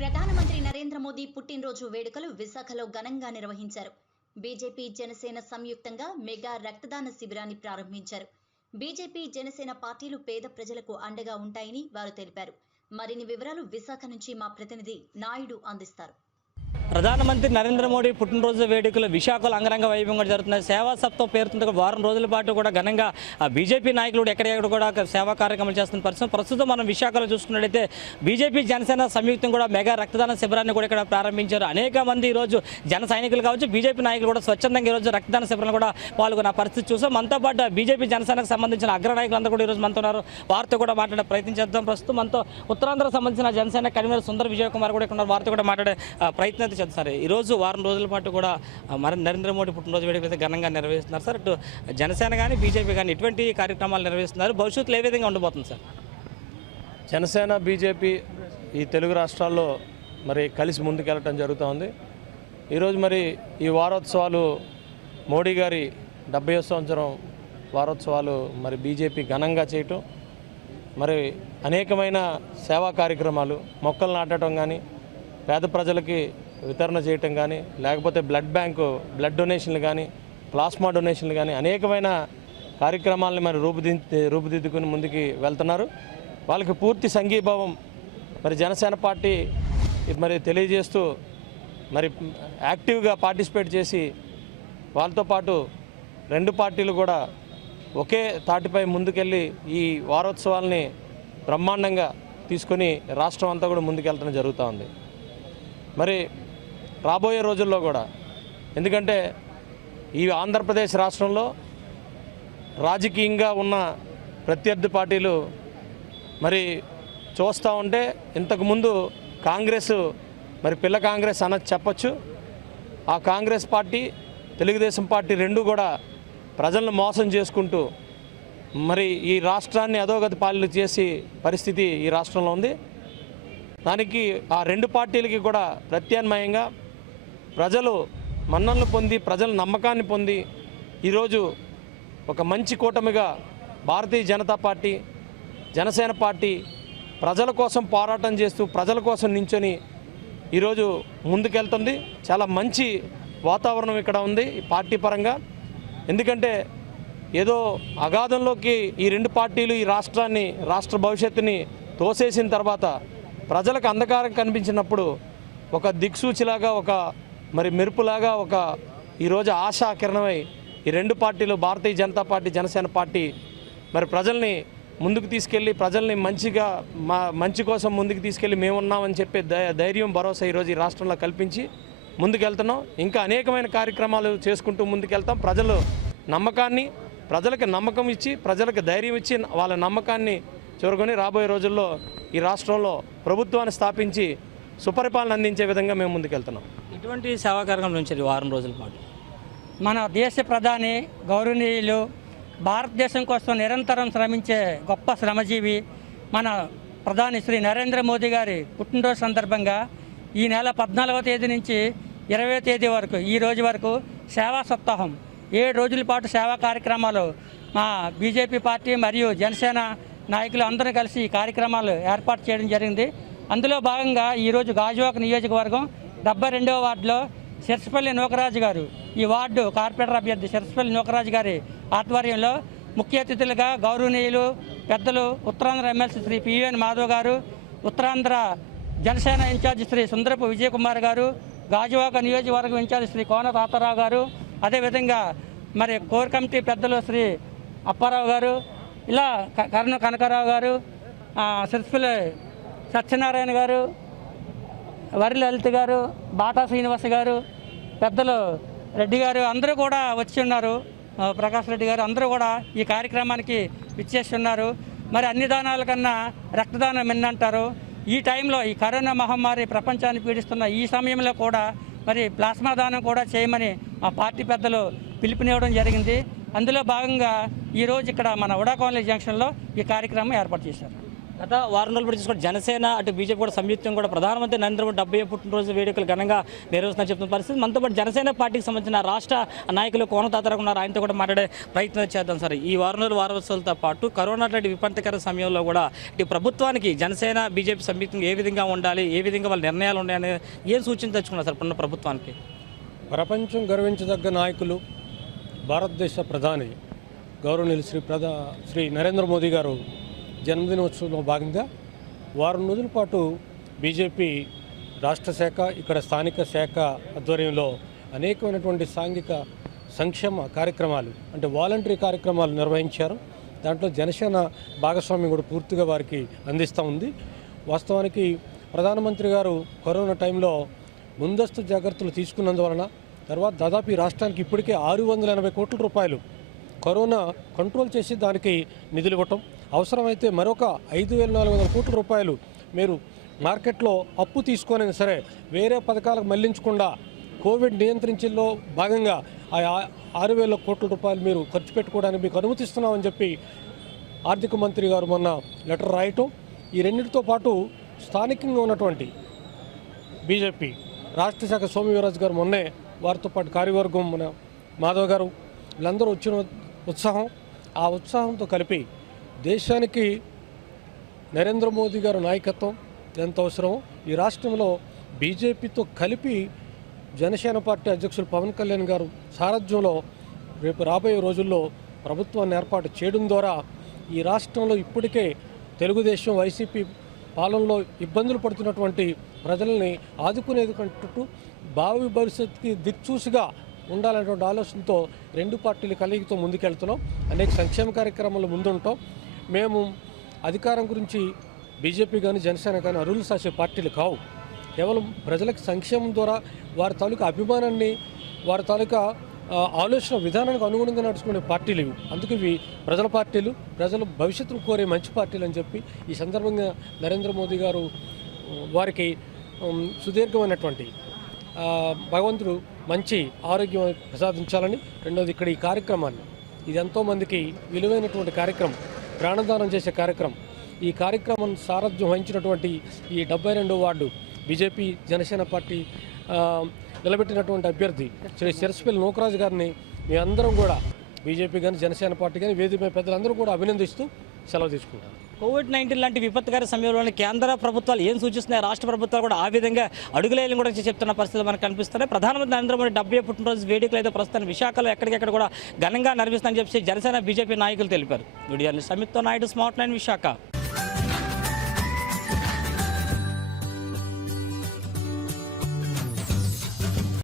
ప్రధానమంత్రి నరేంద్ర మోదీ పుట్టినరోజు వేడుకలు విశాఖలో ఘనంగా నిర్వహించారు. బీజేపీ జనసేన సంయుక్తంగా మెగా రక్తదాన శిబిరాన్ని ప్రారంభించారు. బీజేపీ జనసేన పార్టీలు పేద ప్రజలకు అండగా ఉంటాయని వారు తెలిపారు. మరిన్ని వివరాలు విశాఖ నుంచి మా ప్రతినిధి నాయుడు అందిస్తారు. ప్రధానమంత్రి నరేంద్ర మోడీ పుట్టినరోజు వేడుకలు విశాఖలో అంగరంగ వైభవంగా జరుగుతున్నాయి. సేవా సప్తం పేరుతో వారం రోజుల పాటు కూడా ఘనంగా బీజేపీ నాయకులు కూడా ఎక్కడెక్కడ కూడా సేవా కార్యక్రమాలు చేస్తున్న పరిస్థితి. ప్రస్తుతం మనం విశాఖలో చూసుకున్నట్లయితే బీజేపీ జనసేన సంయుక్తం కూడా మెగా రక్తదాన శిబిరాన్ని కూడా ఇక్కడ ప్రారంభించారు. అనేక మంది ఈరోజు జన సైనికులు కావచ్చు బీజేపీ నాయకులు కూడా స్వచ్ఛందంగా ఈరోజు రక్తదాన శిబిరంలో కూడా పాల్గొన్న పరిస్థితి చూసాం. మనతో పాటు బీజేపీ జనసేనకు సంబంధించిన అగ్రనాయకులు అందరూ కూడా ఈరోజు మనతో ఉన్నారు. వారితో కూడా మాట్లాడే ప్రయత్నం చేద్దాం. ప్రస్తుతం మనతో ఉత్తరాంధ్రకు సంబంధించిన జనసేన కన్వీనర్ సుందర్ విజయ్ కుమార్ కూడా ఇక్కడ వారితో కూడా మాట్లాడే ప్రయత్నం అయితే ఈరోజు వారం రోజుల పాటు కూడా మరి నరేంద్ర మోడీ పుట్టినరోజు వేడుకలు అయితే ఘనంగా నిర్వహిస్తున్నారు. సార్ ఇటు జనసేన కానీ బీజేపీ కానీ ఇటువంటి కార్యక్రమాలు నిర్వహిస్తున్నారు. భవిష్యత్తులో ఏ విధంగా ఉండబోతుంది సార్? జనసేన బీజేపీ ఈ తెలుగు రాష్ట్రాల్లో మరి కలిసి ముందుకెళ్ళటం జరుగుతోంది ఈరోజు మరి ఈ వారోత్సవాలు మోడీ గారి డెబ్బై సంవత్సరం వారోత్సవాలు మరి బీజేపీ ఘనంగా చేయటం మరి అనేకమైన సేవా కార్యక్రమాలు మొక్కలు నాటడం కానీ పేద ప్రజలకి వితరణ చేయటం కానీ లేకపోతే బ్లడ్ బ్యాంకు బ్లడ్ డొనేషన్లు కానీ ప్లాస్మా డొనేషన్లు కానీ అనేకమైన కార్యక్రమాలను మరి రూపుది రూపుదిద్దుకుని ముందుకు వెళ్తున్నారు. వాళ్ళకి పూర్తి సంఘీభావం మరి జనసేన పార్టీ మరి తెలియజేస్తూ మరి యాక్టివ్గా పార్టిసిపేట్ చేసి వాళ్ళతో పాటు రెండు పార్టీలు కూడా ఒకే తాటిపై ముందుకెళ్ళి ఈ వారోత్సవాల్ని బ్రహ్మాండంగా తీసుకొని రాష్ట్రం అంతా కూడా ముందుకెళ్ళడం జరుగుతూ ఉంది. మరి రాబోయే రోజుల్లో కూడా. ఎందుకంటే ఈ ఆంధ్రప్రదేశ్ రాష్ట్రంలో రాజకీయంగా ఉన్న ప్రత్యర్థి పార్టీలు మరి చూస్తూ ఉంటే ఇంతకుముందు కాంగ్రెస్ మరి పిల్ల కాంగ్రెస్ అన్నది చెప్పచ్చు. ఆ కాంగ్రెస్ పార్టీ తెలుగుదేశం పార్టీ రెండు కూడా ప్రజలను మోసం చేసుకుంటూ మరి ఈ రాష్ట్రాన్ని అధోగతి పాలన చేసి పరిస్థితి ఈ రాష్ట్రంలో ఉంది. దానికి ఆ రెండు పార్టీలకి కూడా ప్రత్యామ్నాయంగా ప్రజలు మన్ననలు పొంది ప్రజల నమ్మకాన్ని పొంది ఈరోజు ఒక మంచి కూటమిగా భారతీయ జనతా పార్టీ జనసేన పార్టీ ప్రజల కోసం పోరాటం చేస్తూ ప్రజల కోసం నించొని ఈరోజు ముందుకెళ్తుంది. చాలా మంచి వాతావరణం ఇక్కడ ఉంది ఈ పార్టీ పరంగా. ఎందుకంటే ఏదో అగాధంలోకి ఈ రెండు పార్టీలు ఈ రాష్ట్రాన్ని రాష్ట్ర భవిష్యత్తుని తోసేసిన తర్వాత ప్రజలకు అంధకారం కనిపించినప్పుడు ఒక దిక్సూచిలాగా ఒక మరి మెరుపులాగా ఒక ఈరోజు ఆశా కిరణమై ఈ రెండు పార్టీలు భారతీయ జనతా పార్టీ జనసేన పార్టీ మరి ప్రజల్ని ముందుకు తీసుకెళ్ళి ప్రజల్ని మంచిగా మా మంచి కోసం ముందుకు తీసుకెళ్ళి మేమున్నామని చెప్పే ధైర్యం భరోసా ఈరోజు ఈ రాష్ట్రంలో కల్పించి ముందుకెళ్తున్నాం. ఇంకా అనేకమైన కార్యక్రమాలు చేసుకుంటూ ముందుకెళ్తాం. ప్రజలు నమ్మకాన్ని ప్రజలకు నమ్మకం ఇచ్చి ప్రజలకు ధైర్యం ఇచ్చి వాళ్ళ నమ్మకాన్ని చూరుకొని రాబోయే రోజుల్లో ఈ రాష్ట్రంలో ప్రభుత్వాన్ని స్థాపించి సుపరిపాలన అందించే విధంగా మేము ముందుకెళ్తున్నాం. ఇటువంటి సేవా కార్యక్రమం నుంచి వారం రోజుల పాటు. మన దేశ ప్రధాని గౌరవనీయులు భారతదేశం కోసం నిరంతరం శ్రమించే గొప్ప శ్రమజీవి మన ప్రధాని శ్రీ నరేంద్ర మోదీ గారి పుట్టినరోజు సందర్భంగా ఈ నెల పద్నాలుగవ తేదీ నుంచి ఇరవై తేదీ వరకు ఈ రోజు వరకు సేవా సప్తాహం. ఏడు రోజుల పాటు సేవా కార్యక్రమాలు మా బీజేపీ పార్టీ మరియు జనసేన నాయకులు అందరూ కలిసి ఈ కార్యక్రమాలు ఏర్పాటు చేయడం జరిగింది. అందులో భాగంగా ఈరోజు గాజువాక నియోజకవర్గం డెబ్బై రెండవ వార్డులో సిరసపల్లి నూకరాజు గారు. ఈ వార్డు కార్పొరేటర్ అభ్యర్థి సిరసపల్లి నూకరాజు గారి ఆధ్వర్యంలో ముఖ్య అతిథులుగా గౌరవనీయులు పెద్దలు Uttarandhra MLC Shri PVN Madhav garu Uttarandhra Janasena in-charge Shri Sundarapu Vijayakumar garu Gajuwaka నియోజకవర్గం ఇన్ఛార్జి శ్రీ కోన తాతారావు గారు అదేవిధంగా మరి కోర్ కమిటీ పెద్దలు శ్రీ అప్పారావు గారు ఇలా క- కర్ణ కనకారావు గారు ఆ, సత్యనారాయణ గారు వరి లలిత గారు బాటా శ్రీనివాస్ గారు పెద్దలు రెడ్డి గారు అందరూ కూడా వచ్చి ఉన్నారు. ప్రకాష్ రెడ్డి గారు అందరూ కూడా ఈ కార్యక్రమానికి విచ్చేసి ఉన్నారు. మరి అన్ని దానాల కన్నా రక్తదానం మిన్నంటారు ఈ టైంలో ఈ కరోనా మహమ్మారి ప్రపంచాన్ని పీడిస్తున్న ఈ సమయంలో కూడా మరి ప్లాస్మా దానం కూడా చేయమని మా పార్టీ పెద్దలు పిలుపునివ్వడం జరిగింది. అందులో భాగంగా ఈరోజు ఇక్కడ మన ఉడా కాలనీ జంక్షన్లో ఈ కార్యక్రమం ఏర్పాటు చేశారు. గత వారం రోజులు చూసుకుంటే జనసేన అటు బీజేపీ కూడా సంయుక్తం కూడా ప్రధానమంత్రి నరేంద్ర మోడీ డెబ్బై పుట్టినరోజు వేడుకలు ఘనంగా నిర్వహిస్తున్న చెప్తున్న పరిస్థితి. మనతో పాటు జనసేన పార్టీకి సంబంధించిన రాష్ట్ర నాయకులు కోనతాతరకు ఉన్నారు. ఆయనతో కూడా మాట్లాడే ప్రయత్నం చేద్దాం సార్. ఈ వారం రోజుల వారోత్సవాలతో పాటు కరోనా లాంటి విపత్కర సమయంలో కూడా ఇటు ప్రభుత్వానికి జనసేన బీజేపీ సంయుక్తం ఏ విధంగా ఉండాలి ఏ విధంగా వాళ్ళ నిర్ణయాలు ఉన్నాయని ఏం సూచన తెచ్చుకున్నారు సార్ ఇప్పుడున్న ప్రభుత్వానికి? ప్రపంచం గర్వించదగ్గ నాయకులు భారతదేశ ప్రధాని గౌరవనీయులు శ్రీ ప్రధా శ్రీ నరేంద్ర మోదీ గారు జన్మదినోత్సవంలో భాగంగా వారం రోజుల పాటు బీజేపీ రాష్ట్ర శాఖ ఇక్కడ స్థానిక శాఖ ఆధ్వర్యంలో అనేకమైనటువంటి సాంఘిక సంక్షేమ కార్యక్రమాలు అంటే వాలంటరీ కార్యక్రమాలు నిర్వహించారు. దాంట్లో జనసేన భాగస్వామ్యం కూడా పూర్తిగా వారికి అందిస్తూ ఉంది. వాస్తవానికి ప్రధానమంత్రి గారు కరోనా టైంలో ముందస్తు జాగ్రత్తలు తీసుకున్నందువలన తర్వాత దాదాపు ఈ రాష్ట్రానికి ఇప్పటికే ఆరు వందల ఎనభై కోట్ల రూపాయలు కరోనా కంట్రోల్ చేసి దానికి నిధులు ఇవ్వటం అవసరమైతే మరొక ఐదు వేల నాలుగు వందల కోట్ల రూపాయలు మీరు మార్కెట్లో అప్పు తీసుకొని సరే వేరే పథకాలకు మళ్ళించకుండా కోవిడ్ నియంత్రించడంలో భాగంగా ఆ ఆరు వేల కోట్ల రూపాయలు మీరు ఖర్చు పెట్టుకోవడానికి మీకు అనుమతిస్తున్నామని చెప్పి ఆర్థిక మంత్రి గారు మొన్న లెటర్ రాయటం. ఈ రెండింటితో పాటు స్థానికంగా ఉన్నటువంటి బీజేపీ రాష్ట్ర శాఖ సోము గారు మొన్నే వారితో పాటు కార్యవర్గం మన మాధవ్ గారు వీళ్ళందరూ వచ్చిన ఉత్సాహం. ఆ ఉత్సాహంతో కలిపి దేశానికి నరేంద్ర మోదీ గారి నాయకత్వం ఎంత అవసరమో ఈ రాష్ట్రంలో బీజేపీతో కలిపి జనసేన పార్టీ అధ్యక్షులు పవన్ కళ్యాణ్ గారు సారథ్యంలో రేపు రాబోయే రోజుల్లో ప్రభుత్వాన్ని ఏర్పాటు చేయడం ద్వారా ఈ రాష్ట్రంలో ఇప్పటికే తెలుగుదేశం వైసీపీ పాలనలో ఇబ్బందులు పడుతున్నటువంటి ప్రజల్ని ఆదుకునేది భావి భవిష్యత్తుకి దిక్చూసిగా ఉండాలనేటువంటి ఆలోచనతో రెండు పార్టీల కలయికతో ముందుకెళ్తున్నాం. అనేక సంక్షేమ కార్యక్రమాలు ముందుంటాం. మేము అధికారం గురించి బీజేపీ కానీ జనసేన కానీ అరువులు సాసే పార్టీలు కావు. కేవలం ప్రజలకు సంక్షేమం ద్వారా వారి తాలూకా అభిమానాన్ని వారి తాలూకా ఆలోచన విధానానికి అనుగుణంగా నడుచుకునే పార్టీలు ఇవి. అందుకు ఇవి ప్రజల పార్టీలు ప్రజలు భవిష్యత్తును కోరే మంచి పార్టీలు అని చెప్పి ఈ సందర్భంగా నరేంద్ర మోదీ గారు వారికి సుదీర్ఘమైనటువంటి భగవంతుడు మంచి ఆరోగ్యం ప్రసాదించాలని రెండోది ఇక్కడ ఈ కార్యక్రమాన్ని. ఇది ఎంతోమందికి విలువైనటువంటి కార్యక్రమం. ప్రాణదానం చేసే కార్యక్రమం. ఈ కార్యక్రమం సారథ్యం వహించినటువంటి ఈ డెబ్బై రెండో వార్డు బీజేపీ జనసేన పార్టీ నిలబెట్టినటువంటి అభ్యర్థి శ్రీ సిరసపల్లి నూకరాజు గారిని మీ అందరం కూడా బీజేపీ కానీ జనసేన పార్టీ కానీ వేదిక పెద్దలందరూ కూడా అభినందిస్తూ సెలవు తీసుకుంటారు కోవిడ్ నైన్టీన్ లాంటి విపత్కర సమయంలోనే కేంద్ర ప్రభుత్వాలు ఏం సూచిస్తున్నాయి రాష్ట్ర ప్రభుత్వాలు కూడా ఆ విధంగా అడుగులేయని కూడా చెప్తున్న పరిస్థితులు మనకు కనిపిస్తున్నాయి. ప్రధానమంత్రి నరేంద్ర మోడీ డెబ్బై పుట్టినరోజు వేడుకలు అయితే ప్రస్తుతం విశాఖలో ఎక్కడికెక్కడ కూడా ఘనంగా నిర్వహిస్తానని చెప్పి జనసేన బీజేపీ నాయకులు తెలిపారు. వీడియోని సమిత్వ నాయుడు స్మార్ట్ లైన్ విశాఖ.